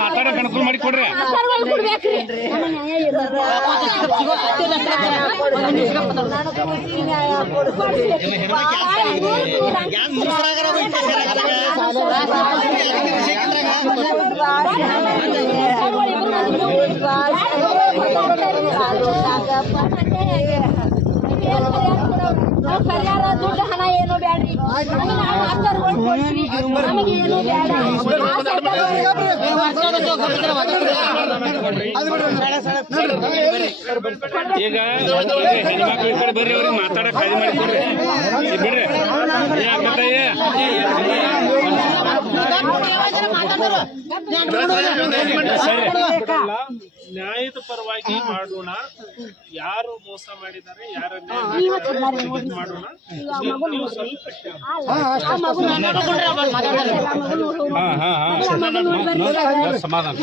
ಮಾತಾಡ ಕಣಕಲ್ ಮಾಡಿ ಕೊಡ್ರಿ. ಪರಿಹಾರ ದುಡ್ಡು ಹಣ ಏನು ಬ್ಯಾಡ್ರಿ, ನಮಗೆ ಏನು ಬೇಡ. ಈಗ ಹೆಣ್ಮಕ್ಳು ಕಡೆ ಬರ್ರಿ, ಅವ್ರಿಗೆ ಮಾತಾಡಕ್ ಖಾಲಿ ಮಾಡಿ ಕೊಡ್ರಿ ಬಿಡ್ರಿ. ನ್ಯಾಯದ ಪರವಾಗಿ ಮಾಡೋಣ. ಯಾರು ಮೋಸ ಮಾಡಿದ್ದಾರೆ, ಯಾರನ್ನ ಮಾಡೋಣ. ಸಮಾಧಾನ